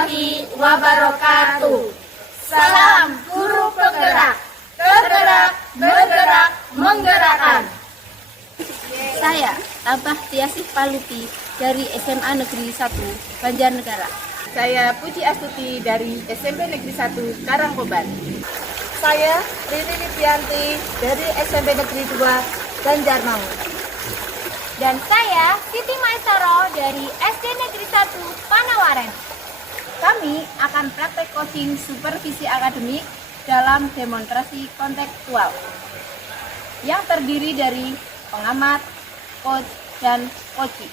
warahmatullahi wabarakatuh. Salam guru penggerak, tergerak, bergerak, menggerakkan. Saya Tabah Tiasih Palupi dari SMA Negeri 1 Banjarnegara. Saya Puji Astuti dari SMP Negeri 1 Karangkobar. Saya Riri Lipianti dari SMP Negeri 2 Banjarmangu. Dan saya Siti Maisaro dari SD Negeri 1 Panawaren. Kami akan praktek coaching supervisi akademik dalam demonstrasi kontekstual yang terdiri dari pengamat, coach, dan coaching.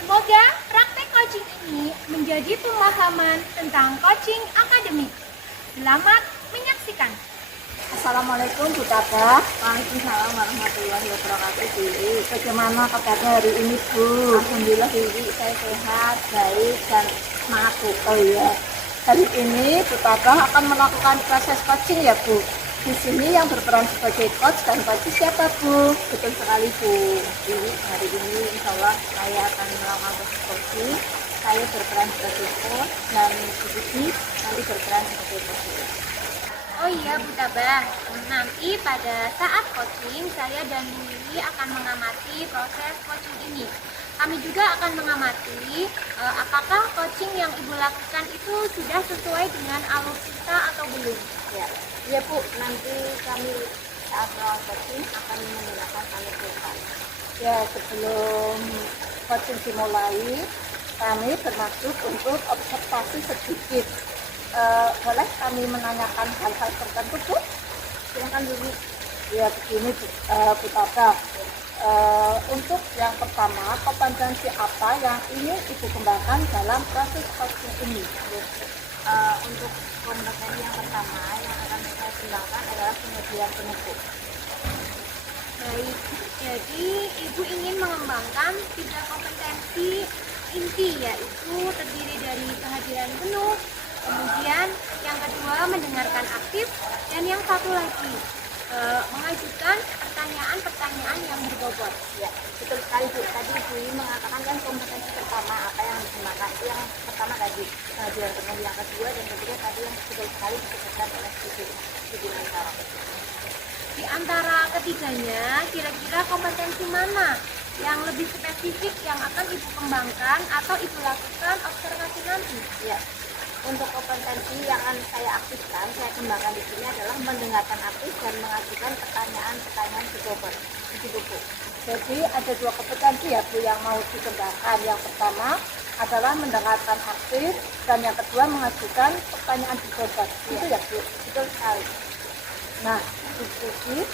Semoga praktek coaching ini menjadi pemahaman tentang coaching akademik. Selamat menyaksikan. Assalamualaikum Bu Tabah. Waalaikumsalam warahmatullahi wabarakatuh. Bu, Bagaimana kabarnya hari ini Bu? alhamdulillah Bu, saya sehat, baik, dan semangat Bu. Oh iya, hari ini Bu Tabah akan melakukan proses coaching ya Bu. Di sini yang berperan sebagai coach dan coach siapa Bu? Betul sekali Bu. Jadi hari ini insya Allah saya akan melakukan proses coaching. Saya berperan sebagai coach dan Bu Puji nanti berperan sebagai coach. Oh iya Bu Tabah, nanti pada saat coaching saya dan Bu Lili akan mengamati proses coaching ini. Kami juga akan mengamati apakah coaching yang Ibu lakukan itu sudah sesuai dengan alutsista atau belum. Ya Bu, nanti kami saat melakukan coaching akan menggunakan alutsista. Ya, sebelum coaching dimulai, kami bermaksud untuk observasi sedikit. Boleh kami menanyakan hal-hal tertentu Bu? Silakan dulu. Ya begini Bu Tabah. Untuk yang pertama, kompetensi apa yang ingin Ibu kembangkan dalam proses coaching ini? Untuk kompetensi yang pertama yang akan saya kembangkan adalah pengertian penutup. Baik, jadi Ibu ingin mengembangkan 3 kompetensi inti, yaitu terdiri dari kehadiran penuh, kemudian yang kedua mendengarkan aktif, dan yang satu lagi mengajukan pertanyaan-pertanyaan yang berbobot. Ya, betul sekali Bu. Tadi Bu mengatakan kan kompetensi pertama apa yang digunakan. Itu yang pertama tadi kehadiran penuh, yang kedua dan ketiga tadi yang betul sekali disebutkan oleh Siti Maisaro. Di antara ketiganya, kira-kira kompetensi mana yang lebih spesifik yang akan Ibu kembangkan atau Ibu lakukan observasi nanti? Ya, untuk kompetensi yang akan saya aktifkan, saya kembangkan di sini adalah mendengarkan aktif dan mengajukan pertanyaan-pertanyaan berbobot. Begitu Bu. Jadi ada 2 kompetensi ya Bu yang mau dikembangkan. Yang pertama adalah mendengarkan aktif dan yang kedua mengajukan pertanyaan berbobot. Itu ya Bu. Betul sekali. Nah, diskusi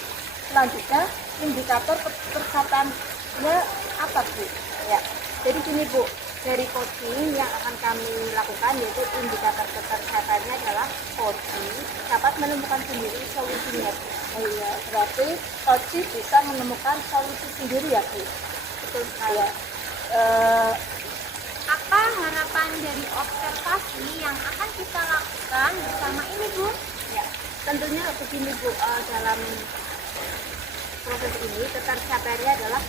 selanjutnya indikator ketercapatannya apa Bu? Ya, jadi gini Bu, dari coaching yang akan kami lakukan yaitu indikator ketercapatannya adalah coaching dapat menemukan sendiri solusinya. Oh iya, berarti coach bisa menemukan solusi sendiri ya Bu? Betul sekali. Ya. Apa harapan dari observasi yang akan kita lakukan bersama ini Bu? Ya, tentunya begini Bu, dalam proses ini ketercapaiannya adalah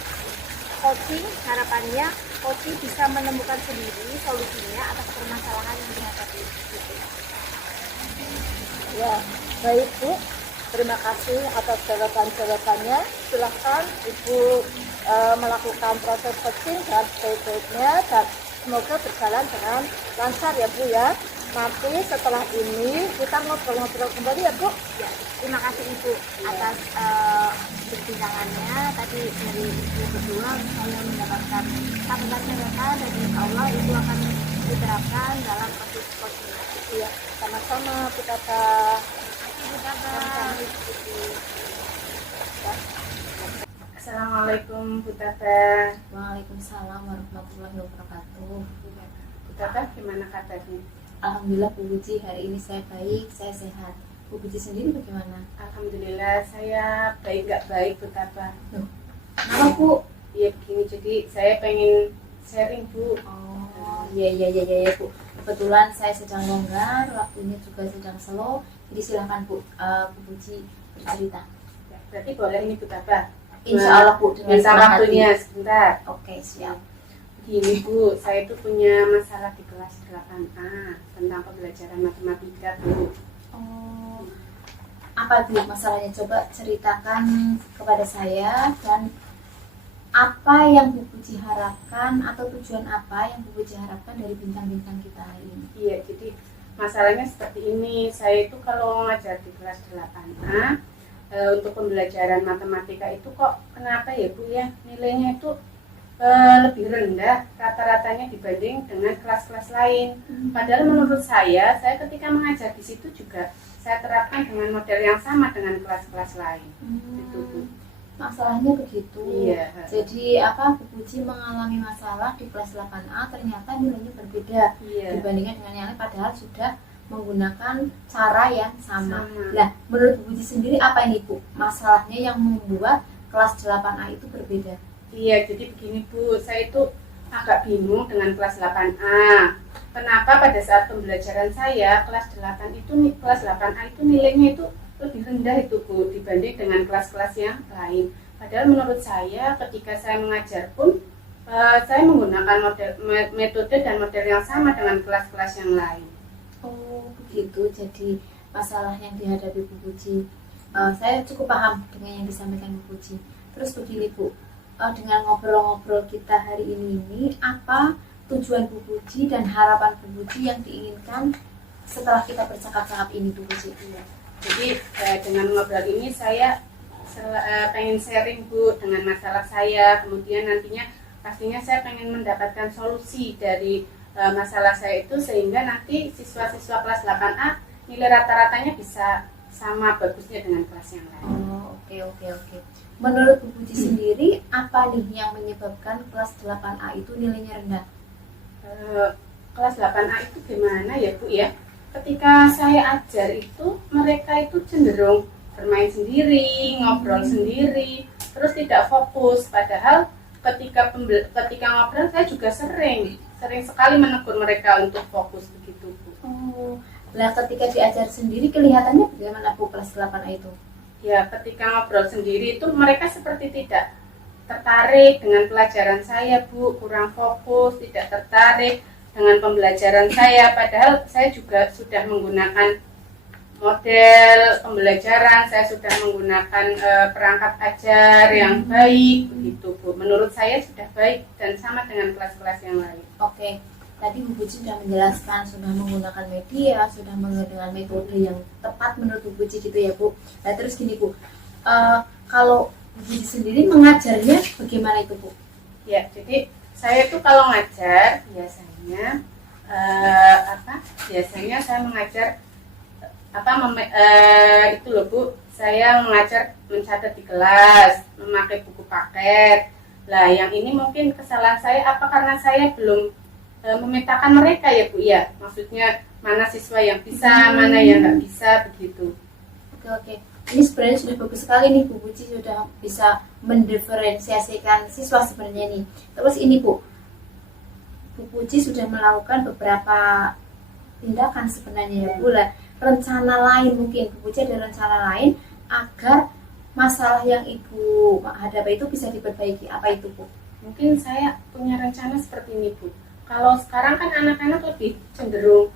coaching, harapannya coaching bisa menemukan sendiri solusinya atas permasalahan yang dihadapi. Ya, baik Bu. Terima kasih atas jawaban-jawabannya. Silahkan Ibu melakukan proses coaching dan sebaik-baiknya dan semoga berjalan dengan lancar ya Bu ya. Nanti setelah ini kita ngobrol-ngobrol kembali ya Bu. Ya, terima kasih Ibu atas perbincangannya. Tadi dari Ibu berdua saya mendapatkan catatan-catatan dan insya Allah itu akan diterapkan dalam proses coaching. Iya, sama-sama Bu Tabah. Ibu Tabah. Assalamualaikum Bu Tabah. Waalaikumsalam warahmatullahi wabarakatuh. Bu Tabah gimana kabarnya? Alhamdulillah Bu Puji, hari ini saya baik, saya sehat. Bu Puji sendiri bagaimana? Alhamdulillah saya baik nggak baik Bu Tabah. Kenapa Bu? Iya begini, jadi saya pengen sharing Bu. Oh, iya Bu. Kebetulan saya sedang longgar, waktunya juga sedang slow. Jadi silahkan Bu, Bu Puji bercerita. Ya, berarti boleh ini Bu Tabah. Insya Allah Bu, dengan minta senang hati. waktunya sebentar. Oke, siap. Gini Bu, saya itu punya masalah di kelas 8A tentang pembelajaran matematika Bu. Oh, apa Bu masalahnya? Coba ceritakan kepada saya, dan apa yang Bu Puji harapkan atau tujuan apa yang Bu Puji harapkan dari bintang-bintang kita hari ini? Iya, jadi masalahnya seperti ini. Saya itu kalau ngajar di kelas 8A untuk pembelajaran matematika itu kok kenapa ya Bu ya, nilainya itu lebih rendah rata-ratanya dibanding dengan kelas-kelas lain. Padahal menurut saya ketika mengajar di situ juga saya terapkan dengan model yang sama dengan kelas-kelas lain. Itu Bu. Masalahnya begitu. Iya. Jadi apa, Bu Puji mengalami masalah di kelas 8A, ternyata nilainya berbeda Iya. dibandingkan dengan yang lain, padahal sudah menggunakan cara yang sama. Sama. Nah, menurut Bu Puji sendiri apa ini Bu masalahnya yang membuat kelas 8A itu berbeda? Iya, jadi begini Bu, saya itu agak bingung dengan kelas 8A. Kenapa pada saat pembelajaran saya kelas 8A itu nilainya itu lebih rendah itu Bu dibanding dengan kelas-kelas yang lain. Padahal menurut saya ketika saya mengajar pun saya menggunakan metode dan model yang sama dengan kelas-kelas yang lain. Oh begitu, jadi masalah yang dihadapi Bu Puji, saya cukup paham dengan yang disampaikan Bu Puji. Terus begini Bu, dengan ngobrol-ngobrol kita hari ini, apa tujuan Bu Puji dan harapan Bu Puji yang diinginkan setelah kita bercakap-cakap ini Bu Puji? Jadi dengan ngobrol ini saya pengen sharing Bu dengan masalah saya, kemudian nantinya pastinya saya pengen mendapatkan solusi dari masalah saya itu, sehingga nanti siswa-siswa kelas 8A nilai rata-ratanya bisa sama bagusnya dengan kelas yang lain. Oh oke. Menurut Bu Puji sendiri, apa nih yang menyebabkan kelas 8A itu nilainya rendah? Kelas 8A itu gimana ya Bu ya? Ketika saya ajar itu mereka itu cenderung bermain sendiri, ngobrol sendiri, terus tidak fokus. Padahal ketika ngobrol saya juga sering sekali menegur mereka untuk fokus begitu Bu. Oh, lah ketika diajar sendiri kelihatannya bagaimana Bu kelas 8A itu? Ya, ketika ngobrol sendiri itu mereka seperti tidak tertarik dengan pelajaran saya Bu, kurang fokus, tidak tertarik dengan pembelajaran saya. Padahal saya juga sudah menggunakan model pembelajaran, saya sudah menggunakan perangkat ajar yang baik begitu Bu. Menurut saya sudah baik dan sama dengan kelas-kelas yang lain. Oke, tadi Bu Puji sudah menjelaskan, sudah menggunakan media, sudah menggunakan metode yang tepat menurut Bu Puji gitu ya Bu. Nah terus gini Bu, kalau Bu Puji sendiri mengajarnya bagaimana itu Bu? Ya, jadi saya itu kalau ngajar biasanya saya mengajar itu loh Bu, saya mengajar mencatat di kelas, memakai buku paket. Lah yang ini mungkin kesalahan saya apa karena saya belum memetakan mereka ya Bu ya, maksudnya mana siswa yang bisa, mana yang nggak bisa begitu. Oke. Ini sebenarnya sudah bagus sekali nih Bu Puji, sudah bisa mendiferensiasikan siswa sebenarnya nih. Terus ini Bu Puji sudah melakukan beberapa tindakan sebenarnya ya Bu. Rencana lain mungkin Bu Puji ada rencana lain agar masalah yang Ibu hadapi itu bisa diperbaiki. Apa itu Bu? Mungkin saya punya rencana seperti ini Bu. Kalau sekarang kan anak-anak lebih cenderung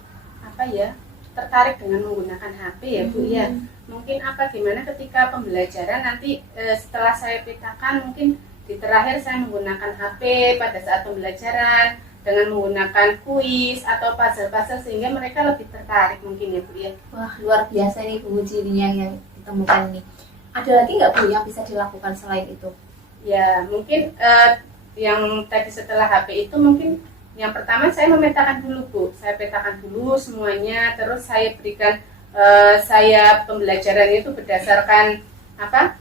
tertarik dengan menggunakan HP ya Bu ya. Mungkin gimana ketika pembelajaran nanti setelah saya petakan, mungkin di terakhir saya menggunakan HP pada saat pembelajaran dengan menggunakan kuis atau puzzle-puzzle sehingga mereka lebih tertarik mungkin ya Bu ya. Wah luar biasa nih Bu Puji ini yang ditemukan ini. Ada lagi nggak Bu yang bisa dilakukan selain itu? Ya mungkin yang tadi setelah HP itu mungkin yang pertama saya memetakan dulu Bu. Saya petakan dulu semuanya, terus saya berikan saya pembelajaran itu berdasarkan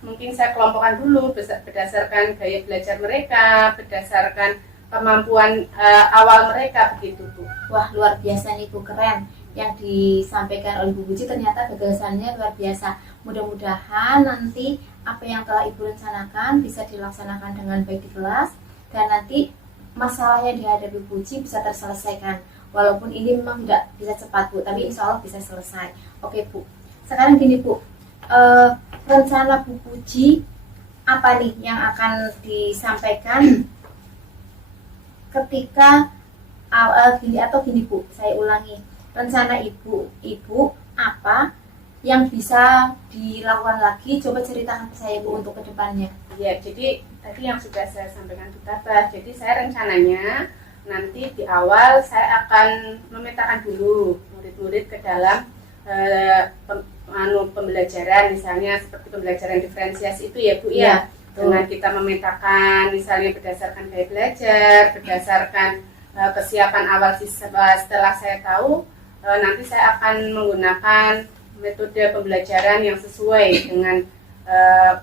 mungkin saya kelompokkan dulu berdasarkan gaya belajar mereka, berdasarkan kemampuan awal mereka begitu Bu. Wah luar biasa nih Bu, keren yang disampaikan oleh Bu Puji, ternyata gagasannya luar biasa. Mudah-mudahan nanti apa yang telah Ibu rencanakan bisa dilaksanakan dengan baik di kelas, dan nanti masalah yang dihadapi Bu Puji bisa terselesaikan. Walaupun ini memang tidak bisa cepat Bu, tapi insya Allah bisa selesai. Oke Bu, sekarang gini Bu, rencana Bu Puji apa nih yang akan disampaikan ketika gini Bu, saya ulangi, rencana ibu apa yang bisa dilakukan lagi, coba ceritakan ke saya Bu untuk kedepannya. Ya, jadi tadi yang sudah saya sampaikan Bu Tabah, jadi saya rencananya nanti di awal saya akan memetakan dulu murid-murid ke dalam pembelajaran, misalnya seperti pembelajaran diferensiasi itu ya Bu ya. Dengan kita memetakan misalnya berdasarkan gaya belajar, berdasarkan kesiapan awal siswa. Setelah saya tahu, nanti saya akan menggunakan metode pembelajaran yang sesuai dengan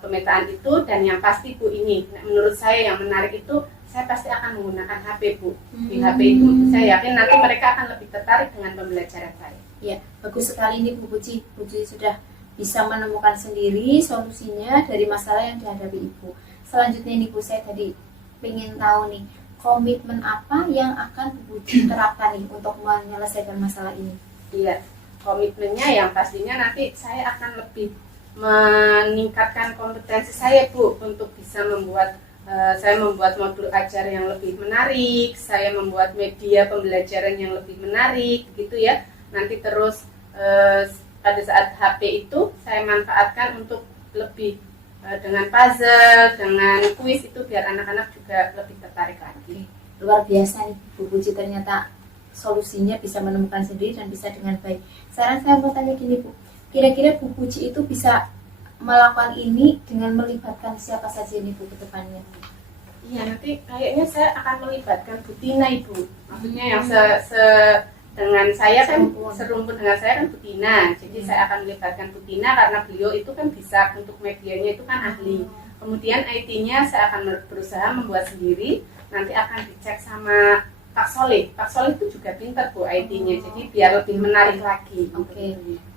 pemetaan itu. Dan yang pasti Bu, ini menurut saya yang menarik itu, saya pasti akan menggunakan HP Bu. Di HP itu saya yakin nanti mereka akan lebih tertarik dengan pembelajaran saya. Ya, bagus sekali ini Bu Puji. Bu Puji sudah bisa menemukan sendiri solusinya dari masalah yang dihadapi Ibu. Selanjutnya ini Bu, saya tadi pengen tahu nih, komitmen apa yang akan Bu Puji terapkan nih untuk menyelesaikan masalah ini? Iya, komitmennya yang pastinya nanti saya akan lebih meningkatkan kompetensi saya Bu, untuk bisa membuat saya membuat modul ajar yang lebih menarik, saya membuat media pembelajaran yang lebih menarik gitu ya. Nanti terus pada saat HP itu saya manfaatkan untuk lebih dengan puzzle, dengan kuis itu biar anak-anak juga lebih tertarik lagi. Luar biasa nih Bu Puji, ternyata solusinya bisa menemukan sendiri dan bisa dengan baik. Sekarang saya mau tanya gini Bu, kira-kira Bu Puji itu bisa melakukan ini dengan melibatkan siapa saja nih Bu ke depannya? Iya, nanti kayaknya saya akan melibatkan Bu Tina Ibu. Maksudnya yang dengan saya kan serumpun dengan saya kan Bu Tina. Jadi saya akan melibatkan Bu Tina karena beliau itu kan bisa untuk medianya itu kan ahli. Kemudian IT-nya saya akan berusaha membuat sendiri. Nanti akan dicek sama Pak Soleh. Pak Soleh itu juga pintar Bu IT-nya. Jadi biar lebih menarik lagi.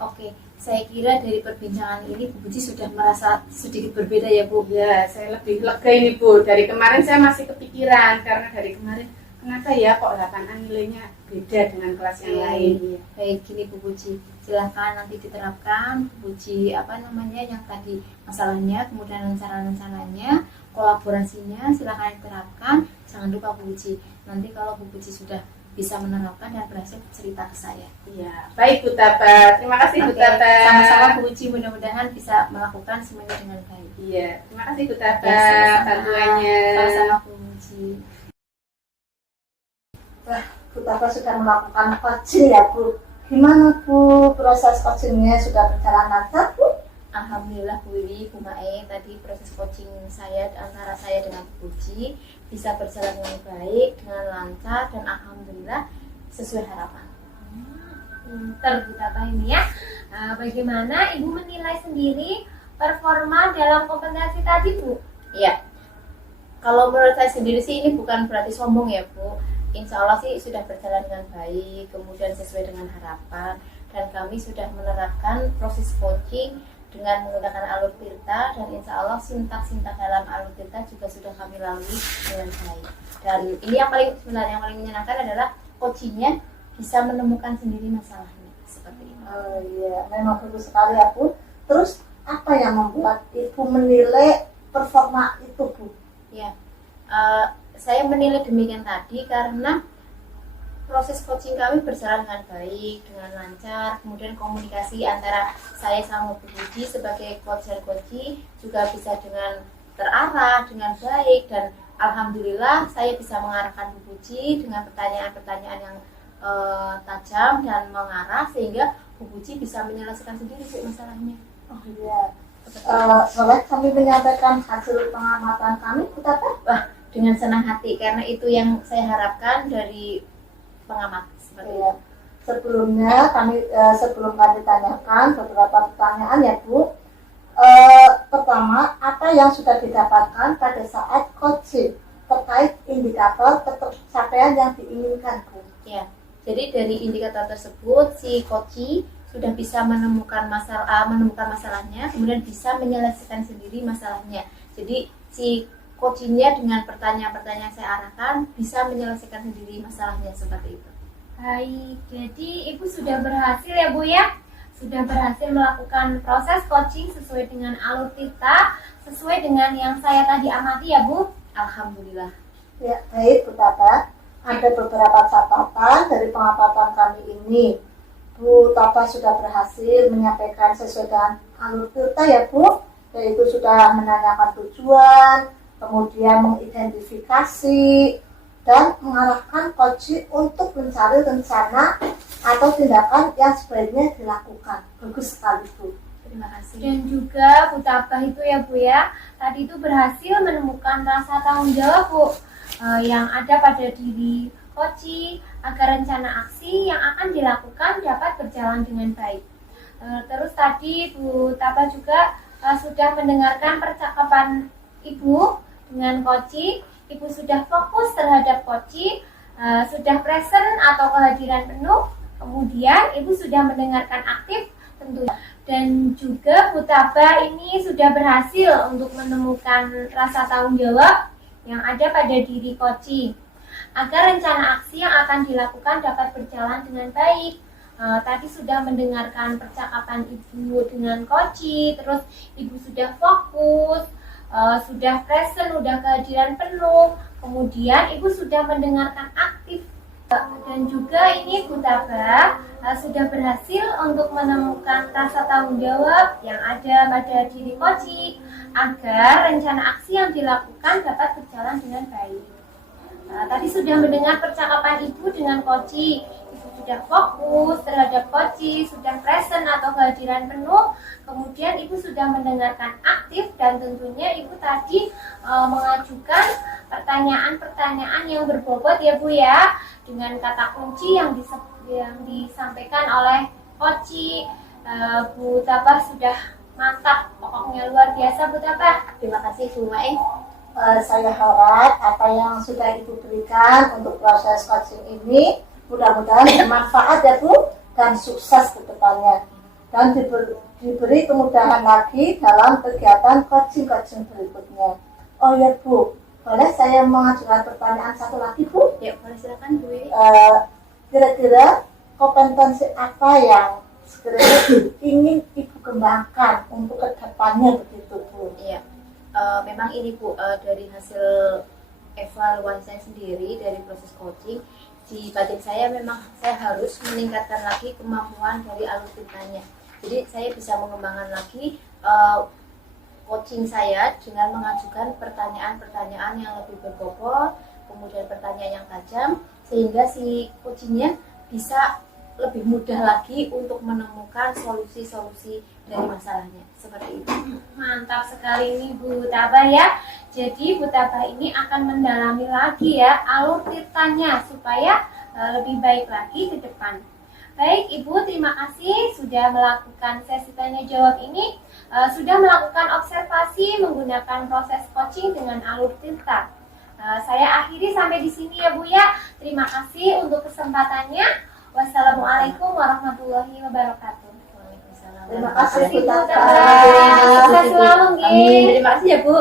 Oke. Saya kira dari perbincangan ini Bu Puji sudah merasa sedikit berbeda ya Bu. Ya, saya lebih lega ini Bu. Dari kemarin saya masih kepikiran karena dari kemarin kenapa ya kok 8A nilainya beda dengan kelas yang lain. Baik, gini Bu Puji, silahkan nanti diterapkan Bu Puji yang tadi masalahnya, kemudian rencana-rencananya, kolaborasinya silahkan diterapkan. Jangan lupa Bu Puji, nanti kalau Bu Puji sudah bisa menerapkan dan berhasil cerita ke saya. Iya, baik Bu Tabah. Terima kasih Bu Tabah. Sama-sama Bu Puji, mudah-mudahan bisa melakukan semuanya dengan baik. Iya, terima kasih Bu Tabah bantuannya. Sama-sama Bu Puji. Wah, Bu Tabah sudah melakukan coaching ya Bu. Gimana Bu, proses coachingnya sudah berjalan lancar Bu? Alhamdulillah Bu Wiwi, Bu Mae, tadi proses coaching saya antara saya dengan Bu Puji bisa berjalan dengan baik, dengan lancar, dan alhamdulillah sesuai harapan. Pinter Bu Tabah ini ya. Bagaimana Ibu menilai sendiri performa dalam kompetensi tadi Bu? Iya, kalau menurut saya sendiri sih ini bukan berarti sombong ya Bu. Insya Allah sih sudah berjalan dengan baik, kemudian sesuai dengan harapan, dan kami sudah menerapkan proses coaching dengan menggunakan alur tirta, dan insya Allah sintak-sintak dalam alur tirta juga sudah kami lalui dengan baik. Dan ini yang paling menyenangkan adalah coachingnya bisa menemukan sendiri masalahnya seperti ini. Oh iya, memang bagus sekali ya Bu. Terus apa yang membuat Ibu menilai performa itu Bu? Ya, saya menilai demikian tadi karena proses coaching kami berjalan dengan baik, dengan lancar, kemudian komunikasi antara saya sama Bu Puji sebagai coach dan coachee juga bisa dengan terarah, dengan baik, dan alhamdulillah saya bisa mengarahkan Bu Puji dengan pertanyaan-pertanyaan yang tajam dan mengarah sehingga Bu Puji bisa menyelesaikan sendiri masalahnya. Oh iya. Boleh kami menyampaikan hasil pengamatan kami Bu Tabah? Wah, dengan senang hati karena itu yang saya harapkan dari pengamat seperti itu. Sebelumnya sebelum kami tanyakan beberapa pertanyaan ya Bu. Pertama, apa yang sudah didapatkan pada saat coaching terkait indikator pencapaian yang diinginkan Bu? Ya, jadi dari indikator tersebut si coachee sudah bisa menemukan masalahnya, kemudian bisa menyelesaikan sendiri masalahnya. Jadi si coachingnya dengan pertanyaan-pertanyaan yang saya arahkan bisa menyelesaikan sendiri masalahnya seperti itu. Baik, jadi Ibu sudah berhasil ya Bu ya? Sudah berhasil melakukan proses coaching sesuai dengan alur tirta, sesuai dengan yang saya tadi amati ya Bu? Alhamdulillah. Ya, baik Bu Tabah. ada beberapa catatan dari pengamatan kami ini. Bu Taba sudah berhasil menyampaikan sesuai dengan alur kita ya Bu, yaitu sudah menanyakan tujuan, kemudian mengidentifikasi, dan mengarahkan coach untuk mencari rencana atau tindakan yang sebaiknya dilakukan. Bagus sekali Bu. Terima kasih. Dan juga Bu Tabah itu ya Bu ya, tadi itu berhasil menemukan rasa tanggung jawab Bu yang ada pada diri coach agar rencana aksi yang akan dilakukan dapat berjalan dengan baik. Terus tadi Bu Tabah juga sudah mendengarkan percakapan Ibu dengan coach. Ibu sudah fokus terhadap coach, sudah present atau kehadiran penuh. Kemudian Ibu sudah mendengarkan aktif tentunya. Dan juga Bu Tabah ini sudah berhasil untuk menemukan rasa tanggung jawab yang ada pada diri coach agar rencana aksi yang akan dilakukan dapat berjalan dengan baik. Tadi sudah mendengarkan percakapan Ibu dengan coach, terus Ibu sudah fokus, sudah present, sudah kehadiran penuh, kemudian Ibu sudah mendengarkan aktif. Dan juga ini Bu Tabah sudah berhasil untuk menemukan rasa tanggung jawab yang ada pada diri coach agar rencana aksi yang dilakukan dapat berjalan dengan baik. Tadi sudah mendengar percakapan Ibu dengan coach, Ibu sudah fokus terhadap coach, sudah present atau kehadiran penuh, kemudian Ibu sudah mendengarkan aktif dan tentunya Ibu tadi mengajukan pertanyaan-pertanyaan yang berbobot ya Bu ya, dengan kata kunci yang disampaikan oleh coach. Bu Tabah sudah mantap, pokoknya luar biasa Bu Tabah. Terima kasih Bu Mae. Saya harap apa yang sudah Ibu berikan untuk proses coaching ini mudah-mudahan bermanfaat ya Bu, dan sukses ke depannya, dan diberi kemudahan lagi dalam kegiatan coaching berikutnya. Oh ya Bu, boleh saya mengajukan pertanyaan satu lagi Bu? Ya, boleh silakan Bu. Kira-kira kompetensi apa yang sekiranya ingin Ibu kembangkan untuk ke depannya begitu Bu? Iya. Memang ini Bu, dari hasil evaluasi saya sendiri dari proses coaching, di batin saya memang saya harus meningkatkan lagi kemampuan dari alur tintanya. Jadi saya bisa mengembangkan lagi coaching saya dengan mengajukan pertanyaan-pertanyaan yang lebih berbobot, kemudian pertanyaan yang tajam, sehingga si coachingnya bisa lebih mudah lagi untuk menemukan solusi-solusi dari masalahnya. Seperti itu. Mantap sekali nih Bu Tabah ya. Jadi Bu Tabah ini akan mendalami lagi ya alur tirtanya supaya lebih baik lagi ke depan. Baik Ibu, terima kasih sudah melakukan sesi tanya jawab ini, sudah melakukan observasi menggunakan proses coaching dengan alur tirta. Saya akhiri sampai di sini ya Bu ya. Terima kasih untuk kesempatannya. Wassalamualaikum warahmatullahi wabarakatuh. Waalaikumsalam. Terima kasih Bu Bu Tabah. Tabah. Sukses selalu, Nggih. Amin. Terima kasih ya Bu.